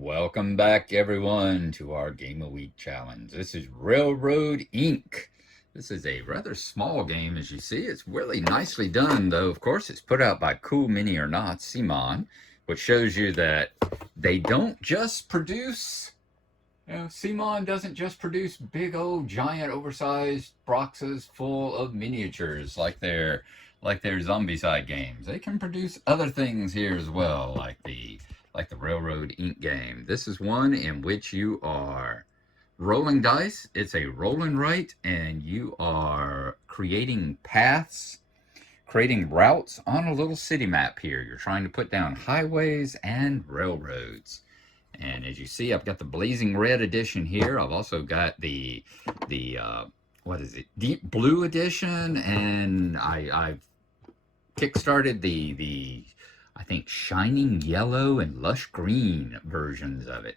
Welcome back, everyone, to our Game of Week challenge. This is Railroad Inc. This is a rather small game, as you see. It's really nicely done, though. Of course, it's put out by Cool Mini or Not Simon, which shows you that they don't just produce. Simon doesn't just produce big old giant oversized boxes full of miniatures like their Zombicide games. They can produce other things here as well, like the Railroad Inc. game. This is one in which you are rolling dice. It's a roll and write, and you are creating paths, creating routes on a little city map here. You're trying to put down highways and railroads. And as you see, I've got the Blazing Red edition here. I've also got the what is it, Deep Blue edition, and I've kickstarted the I think Shining Yellow and Lush Green versions of it.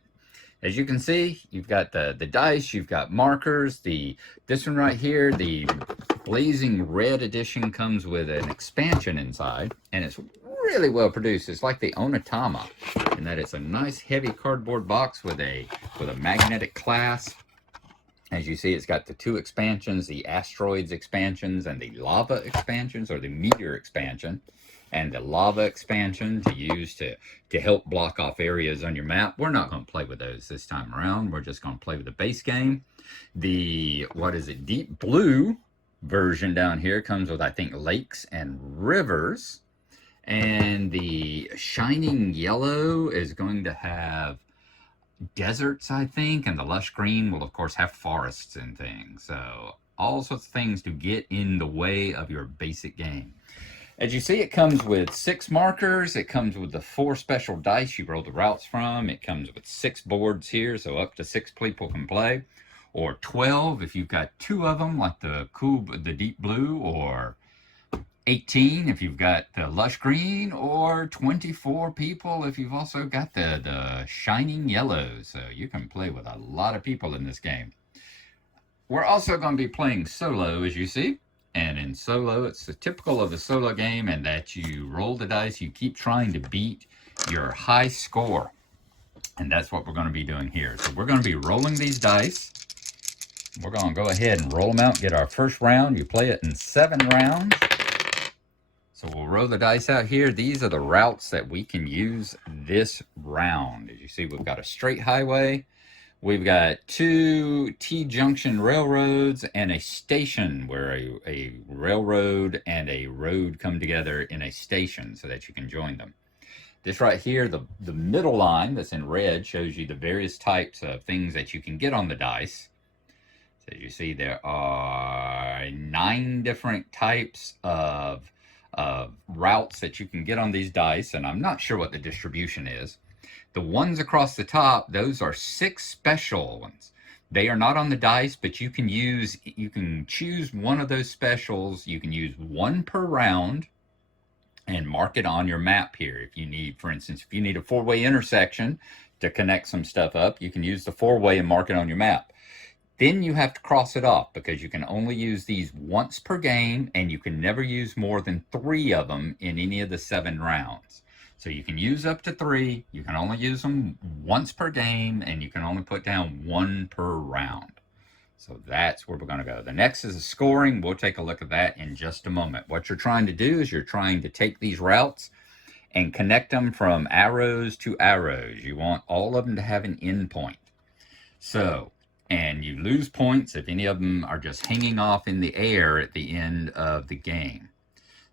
As you can see, you've got the dice, you've got markers. This one right here, the Blazing Red edition, comes with an expansion inside, and it's really well produced. It's like the Onitama, in that it's a nice heavy cardboard box with a magnetic clasp. As you see, it's got the two expansions, the Asteroids expansions and the Lava expansions, or the Meteor expansion, and the Lava expansion to use to help block off areas on your map. We're not going to play with those this time around. We're just going to play with the base game. The, Deep Blue version down here comes with, I think, lakes and rivers. And the Shining Yellow is going to have deserts, I think, and the Lush Green will, of course, have forests and things. So all sorts of things to get in the way of your basic game. As you see, it comes with 6 markers. It comes with the 4 special dice you roll the routes from. It comes with 6 boards here, so up to 6 people can play, or 12 if you've got 2 of them, like the Deep Blue, or 18 if you've got the Lush Green, or 24 people if you've also got the Shining Yellow. So you can play with a lot of people in this game. We're also going to be playing solo, as you see. And in solo, it's typical of a solo game, and that you roll the dice, you keep trying to beat your high score. And that's what we're going to be doing here. So we're going to be rolling these dice. We're going to go ahead and roll them out, get our first round. You play it in 7 rounds. So we'll roll the dice out here. These are the routes that we can use this round. As you see, we've got a straight highway. We've got 2 T-junction railroads and a station where a railroad and a road come together in a station so that you can join them. This right here, the middle line that's in red, shows you the various types of things that you can get on the dice. So as you see, there are 9 different types of routes that you can get on these dice, and I'm not sure what the distribution is. The ones across the top, those are 6 special ones. They are not on the dice, but you can choose one of those specials. You can use 1 per round and mark it on your map here. If you need, for instance, if you need a 4-way intersection to connect some stuff up, you can use the 4-way and mark it on your map. Then you have to cross it off, because you can only use these once per game, and you can never use more than 3 of them in any of the 7 rounds. So you can use up to 3, you can only use them once per game, and you can only put down 1 per round. So that's where we're going to go. The next is the scoring. We'll take a look at that in just a moment. What you're trying to do is you're trying to take these routes and connect them from arrows to arrows. You want all of them to have an end point. So, and you lose points if any of them are just hanging off in the air at the end of the game.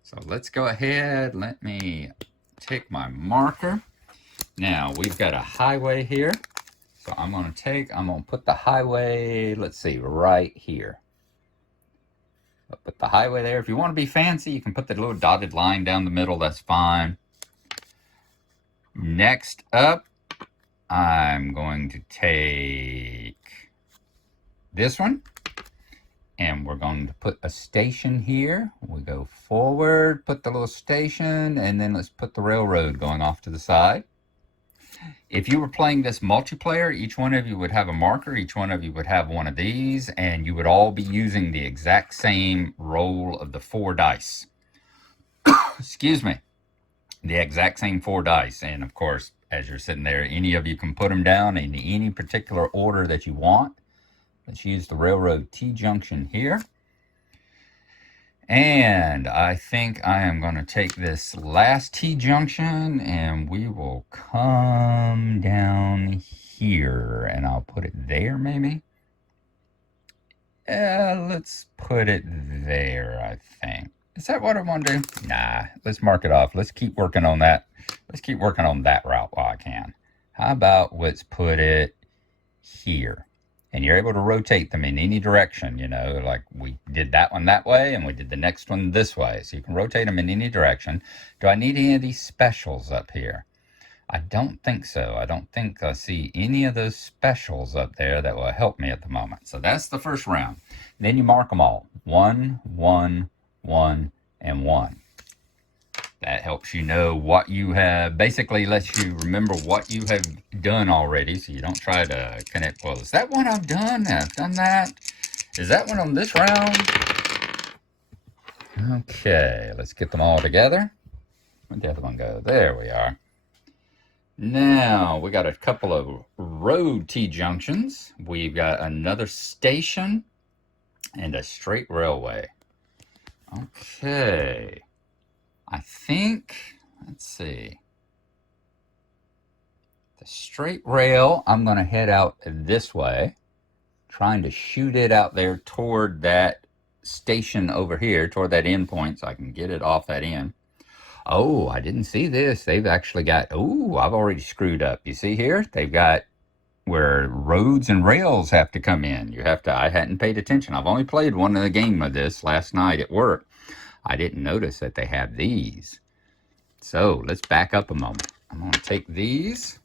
So let's go ahead. Let me take my marker. Now we've got a highway here. So I'm going to put the highway, let's see, right here. I'll put the highway there. If you want to be fancy, you can put the little dotted line down the middle. That's fine. Next up, I'm going to take this one, and we're going to put a station here. We go forward, put the little station, and then let's put the railroad going off to the side. If you were playing this multiplayer, each one of you would have a marker. Each one of you would have one of these, and you would all be using the exact same roll of the 4 dice. Excuse me. The exact same 4 dice. And of course, as you're sitting there, any of you can put them down in any particular order that you want. Let's use the railroad T-junction here. And I think I am going to take this last T-junction and we will come down here. And I'll put it there maybe. Let's put it there, I think. Is that what I want to do? Nah, let's mark it off. Let's keep working on that. Let's keep working on that route while I can. How about let's put it here? And you're able to rotate them in any direction, you know, like we did that one that way and we did the next one this way. So you can rotate them in any direction. Do I need any of these specials up here? I don't think so. I don't think I see any of those specials up there that will help me at the moment. So that's the first round. Then you mark them all. 1, 1, 1, and 1. That helps you know what you have, basically lets you remember what you have done already, so you don't try to connect, well, is that one I've done? I've done that. Is that one on this round? Okay, let's get them all together. Where'd the other one go? There we are. Now, we got a couple of road T-junctions. We've got another station and a straight railway. Okay. I think, let's see. The straight rail, I'm going to head out this way, trying to shoot it out there toward that station over here, toward that end point, so I can get it off that end. Oh, I didn't see this. They've actually got, oh, I've already screwed up. You see here? They've got where roads and rails have to come in. You have to, I hadn't paid attention. I've only played one of the game of this last night at work. I didn't notice that they have these. So let's back up a moment. I'm going to take these.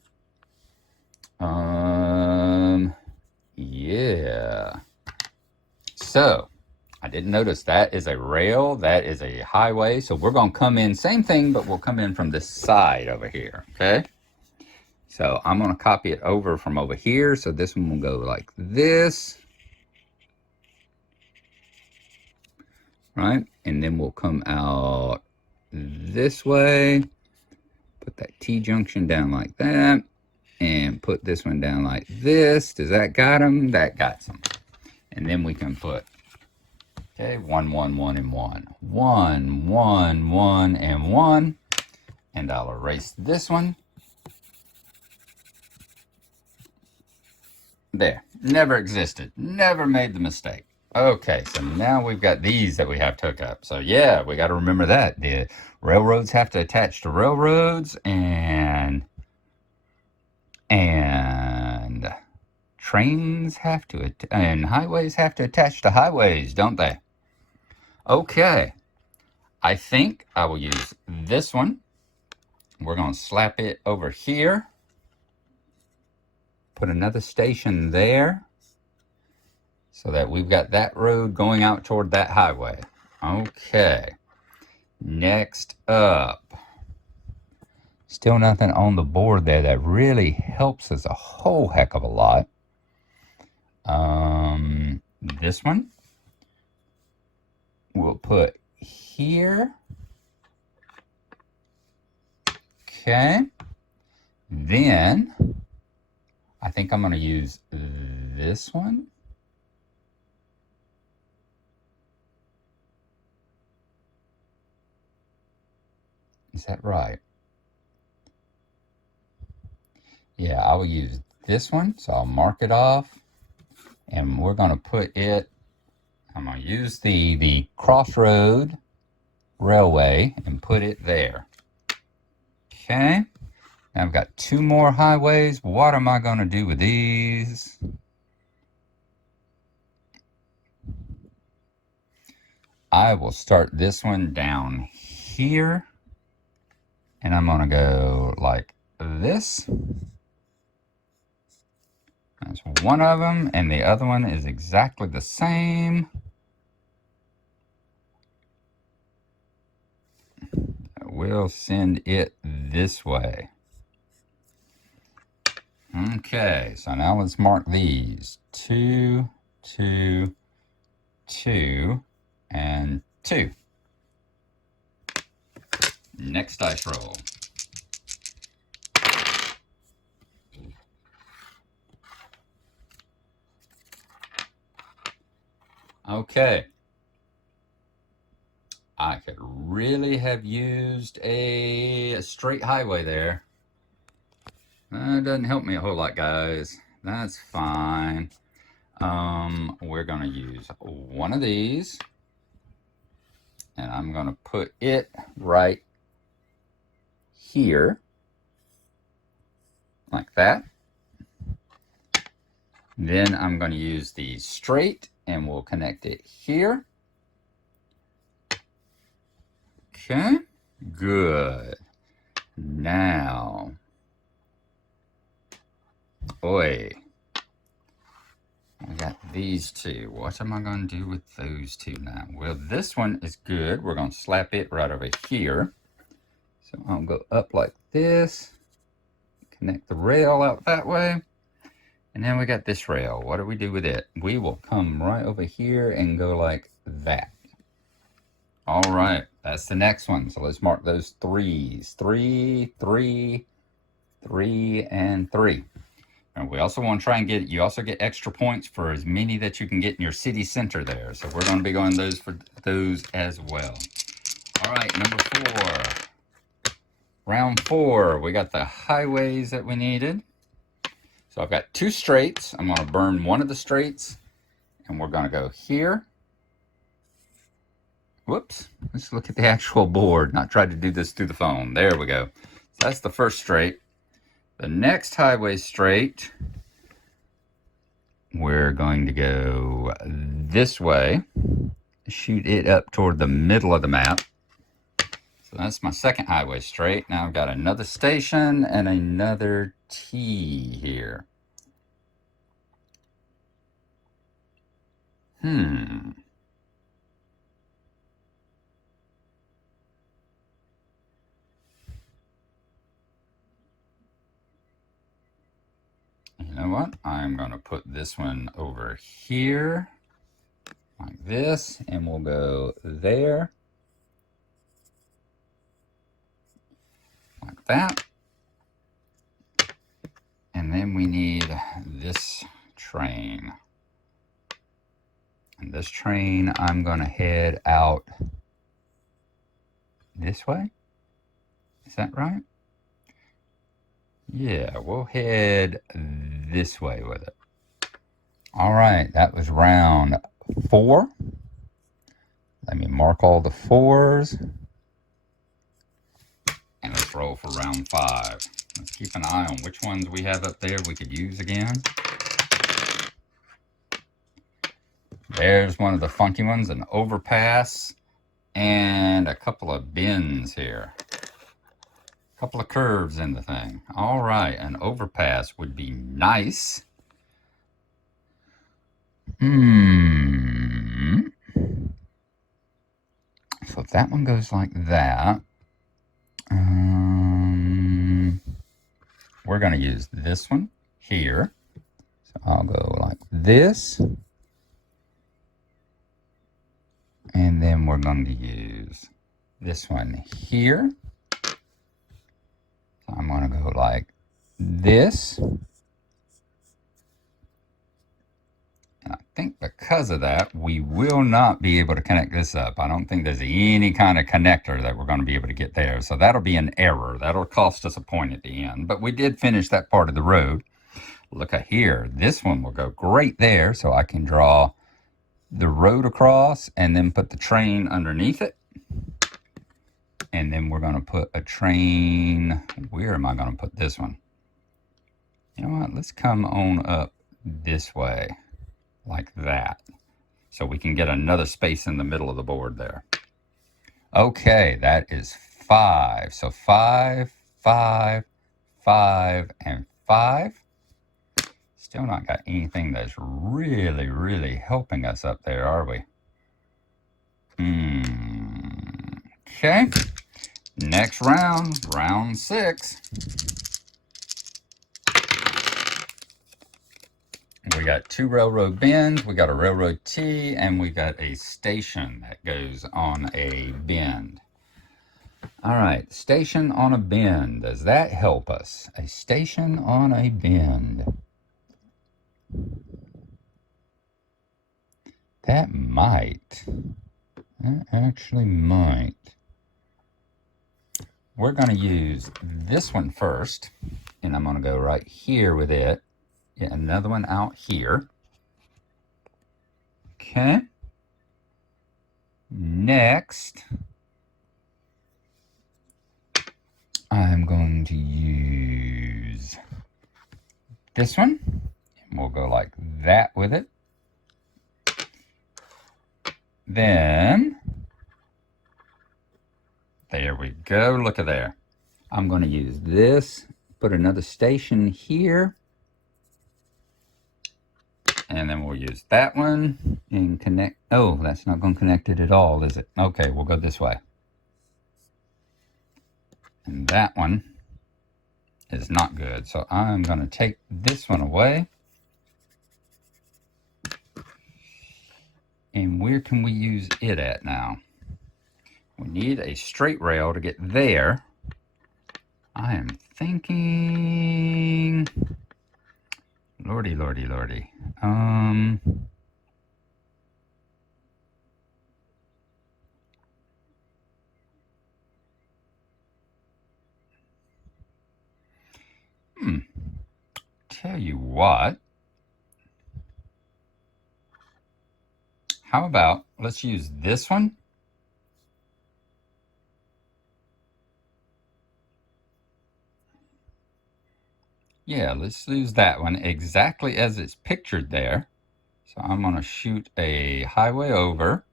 Yeah. So I didn't notice that is a rail. That is a highway. So we're going to come in, same thing, but we'll come in from this side over here. Okay. So I'm going to copy it over from over here. So this one will go like this. Right. And then we'll come out this way. Put that T-junction down like that. And put this one down like this. Does that got them? That got them. And then we can put, okay, 1, 1, 1, and 1. 1, 1, 1, and 1. And I'll erase this one. There. Never existed. Never made the mistake. Okay, so now we've got these that we have to hook up. So yeah, we got to remember that. The railroads have to attach to railroads and trains have to, and highways have to attach to highways, don't they? Okay, I think I will use this one. We're going to slap it over here. Put another station there so that we've got that road going out toward that highway. Okay, next up. Still nothing on the board there that really helps us a whole heck of a lot. This one we'll put here. Okay. Then I think I'm going to use this one. Is that right? Yeah, I will use this one. So I'll mark it off. And we're going to put it, I'm going to use the crossroad railway and put it there. Okay. Now I've got 2 more highways. What am I going to do with these? I will start this one down here. And I'm going to go like this. That's one of them, and the other one is exactly the same. We'll send it this way. Okay, so now let's mark these. 2, 2, 2, and 2. Next dice roll. Okay. I could really have used a straight highway there. That doesn't help me a whole lot, guys. That's fine. We're going to use one of these. And I'm going to put it right here. Like that. Then I'm going to use the straight and we'll connect it here. Okay, good. Now, boy, I got these two. What am I going to do with those two now? Well, this one is good. We're going to slap it right over here. So I'll go up like this, connect the rail out that way. And then we got this rail. What do we do with it? We will come right over here and go like that. All right, that's the next one. So let's mark those threes. 3, 3, 3, and 3. And we also want to try and get, you also get extra points for as many that you can get in your city center there. So we're going to be going those for those as well. All right, number 4. Round 4, we got the highways that we needed. So I've got 2 straights. I'm going to burn one of the straights, and we're going to go here. Whoops. Let's look at the actual board, not try to do this through the phone. There we go. So that's the first straight. The next highway straight, we're going to go this way. Shoot it up toward the middle of the map. So that's my second highway straight. Now I've got another station and another T here. You know what? I'm going to put this one over here like this, and we'll go there like that. And then we need this train. And this train, I'm going to head out this way. Is that right? Yeah, we'll head this way with it. All right, that was round 4. Let me mark all the 4s. And let's roll for round 5. Let's keep an eye on which ones we have up there we could use again. There's one of the funky ones, an overpass, and a couple of bends here. A couple of curves in the thing. All right, an overpass would be nice. So if that one goes like that, we're going to use this one here. So I'll go like this. And then we're going to use this one here. So I'm going to go like this. And I think because of that, we will not be able to connect this up. I don't think there's any kind of connector that we're going to be able to get there. So that'll be an error. That'll cost us a point at the end. But we did finish that part of the road. Look at here. This one will go great there. So I can draw the road across and then put the train underneath it. And then we're going to put a train. Where am I going to put this one? You know what? Let's come on up this way like that. So we can get another space in the middle of the board there. Okay, that is 5. So 5, 5, 5, and 5. Still not got anything that's really, really helping us up there, are we? Okay. Next round, round 6. We got 2 railroad bends, we got a railroad T, and we got a station that goes on a bend. All right, station on a bend. Does that help us? A station on a bend. That might. That actually might. We're going to use this one first, and I'm going to go right here with it. Get another one out here. Okay. Next, I'm going to use this one, and we'll go like that with it. Then, there we go. Look at there. I'm going to use this, put another station here, and then we'll use that one and connect. Oh, that's not going to connect it at all, is it? Okay, we'll go this way. And that one is not good. So I'm going to take this one away. And where can we use it at now? We need a straight rail to get there. I am thinking, lordy, lordy, lordy. Tell you what. How about, let's use this one. Yeah, let's use that one exactly as it's pictured there. So I'm going to shoot a highway over.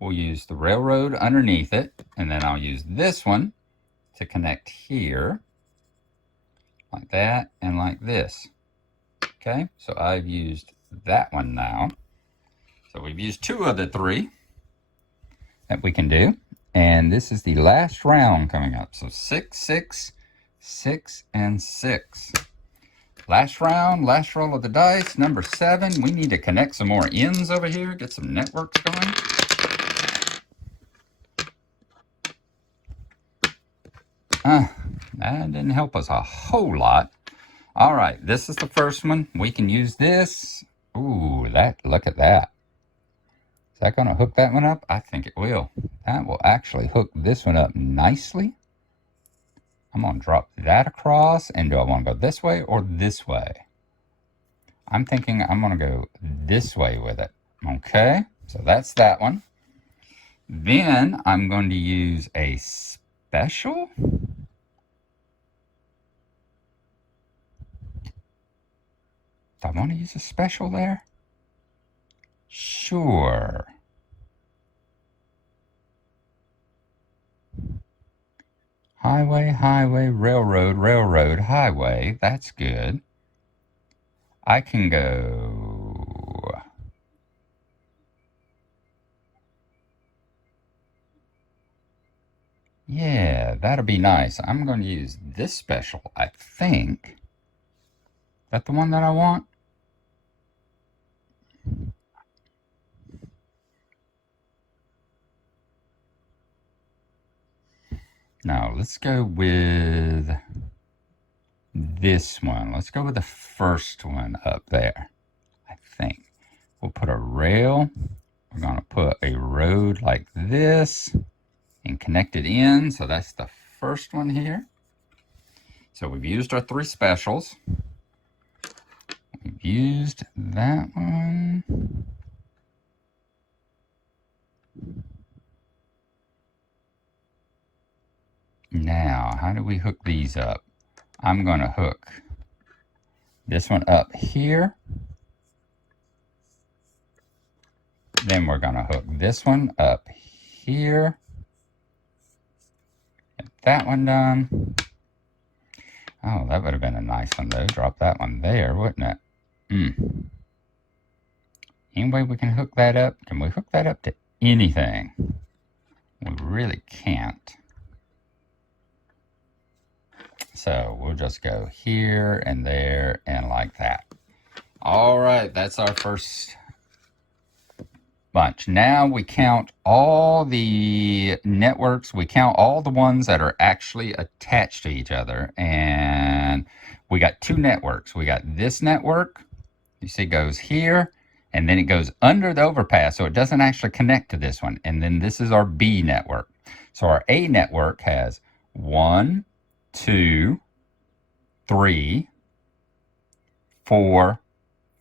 We'll use the railroad underneath it, and then I'll use this one to connect here, like that, and like this. Okay, so I've used that one now. So we've used 2 of the 3 that we can do. And this is the last round coming up. So 6, 6, 6, and 6. Last round, last roll of the dice, number 7. We need to connect some more ends over here, get some networks going. That didn't help us a whole lot. All right, this is the first one. We can use this. Ooh, look at that. Is that going to hook that one up? I think it will. That will actually hook this one up nicely. I'm going to drop that across. And do I want to go this way or this way? I'm thinking I'm going to go this way with it. Okay, so that's that one. Then I'm going to use a special. Do I want to use a special there? Sure. Highway, highway, railroad, railroad, highway. That's good. I can go. Yeah, that'll be nice. I'm going to use this special, I think. Is that the one that I want? No, let's go with this one. Let's go with the first one up there, I think. We'll put a rail. We're going to put a road like this and connect it in. So that's the first one here. So we've used our 3 specials. We've used that one. Now, how do we hook these up? I'm going to hook this one up here. Then we're going to hook this one up here. Get that one done. Oh, that would have been a nice one, though. Drop that one there, wouldn't it? Any way we can hook that up? Can we hook that up to anything? We really can't. So we'll just go here and there and like that. All right, that's our first bunch. Now we count all the networks. We count all the ones that are actually attached to each other. And we got two networks. We got this network, you see, goes here, and then it goes under the overpass, so it doesn't actually connect to this one. And then this is our B network. So our A network has 1, 2, 3, 4,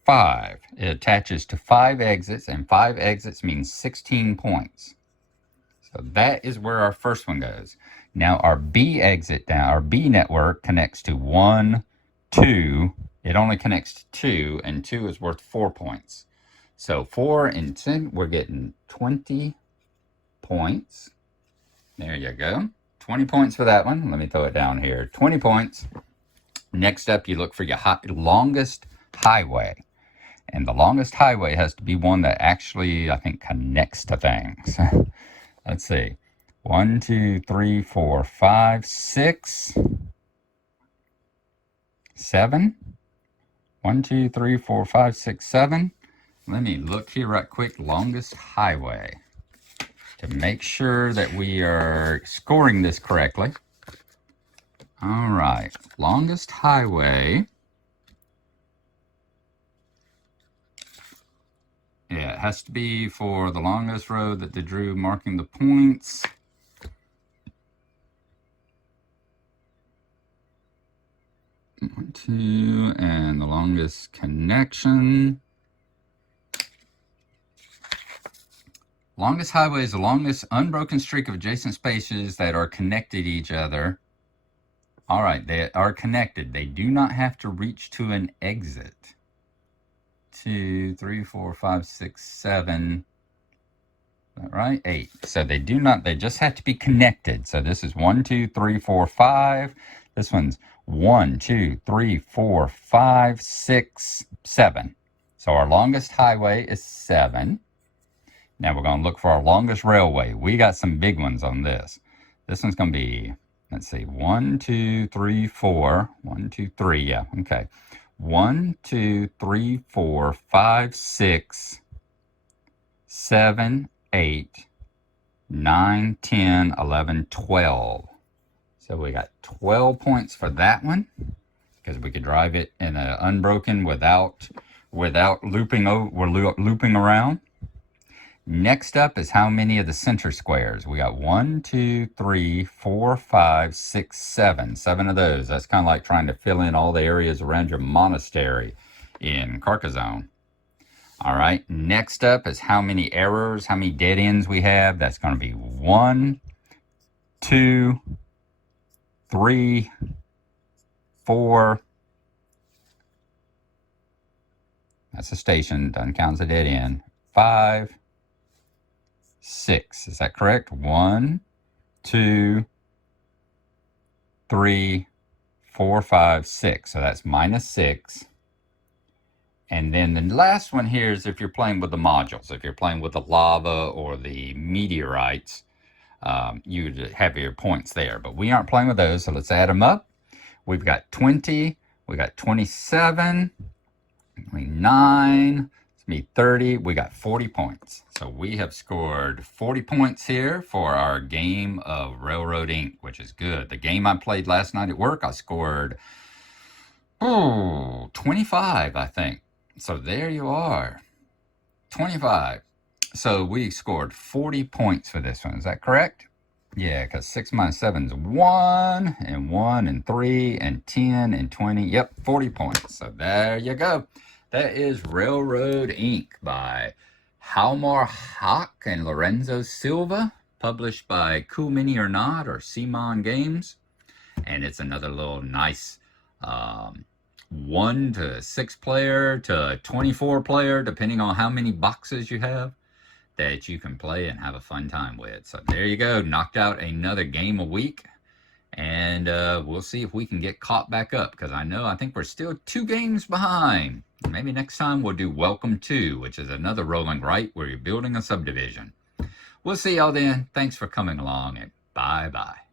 5. It attaches to 5 exits, and 5 exits means 16 points. So that is where our first one goes. Now our B exit down, our B network connects to 1, 2. It only connects to 2, and 2 is worth 4 points. So 4 and 10, we're getting 20 points. There you go. 20 points for that one. Let me throw it down here. 20 points. Next up, you look for your longest highway. And the longest highway has to be one that actually, I think, connects to things. Let's see. 1, 2, 3, 4, 5, 6, 7. 1, 2, 3, 4, 5, 6, 7. Let me look here right quick. Longest highway. To make sure that we are scoring this correctly. All right. Longest highway. Yeah, it has to be for the longest road that they drew, marking the points. One, 2, and the longest connection. Longest highway is the longest unbroken streak of adjacent spaces that are connected to each other. All right, they are connected. They do not have to reach to an exit. 2, 3, 4, 5, 6, 7. Is that right? 8. So they do not, they just have to be connected. So this is 1, 2, 3, 4, 5. This one's 1, 2, 3, 4, 5, 6, 7. So our longest highway is 7. Now we're going to look for our longest railway. We got some big ones on this. This one's going to be, let's see, 1, 2, 3, 4. 1, 2, 3, yeah, okay. 1, 2, 3, 4, 5, 6, 7, 8, 9, 10, 11, 12. So we got 12 points for that one because we could drive it in an unbroken without looping around. Next up is how many of the center squares. We got 1, 2, 3, 4, 5, 6, 7. 7 of those. That's kind of like trying to fill in all the areas around your monastery in Carcassonne. All right. Next up is how many errors, how many dead ends we have. That's going to be 1, 2, 3, 4. That's a station. Doesn't count as a dead end. 5, 6. Is that correct? 1, 2, 3, 4, 5, 6. So that's -6. And then the last one here is if you're playing with the modules. If you're playing with the lava or the meteorites, you'd have your points there. But we aren't playing with those, so let's add them up. We've got 20. We got 27. 29. It's me 30. We got 40 points. So we have scored 40 points here for our game of Railroad Inc., which is good. The game I played last night at work, I scored 25, I think. So there you are. 25. So we scored 40 points for this one. Is that correct? Yeah, because 6 minus 7 is 1, and 1, and 3, and 10, and 20. Yep, 40 points. So there you go. That is Railroad Inc. by Halmar Hawk and Lorenzo Silva, published by Cool Mini or Not or Simon Games. And it's another little nice 1 to 6 player to 24 player, depending on how many boxes you have, that you can play and have a fun time with. So there you go. Knocked out another game a week. And we'll see if we can get caught back up, because I think we're still 2 games behind. Maybe next time we'll do Welcome To, which is another rolling right where you're building a subdivision. We'll see y'all then. Thanks for coming along, and bye-bye.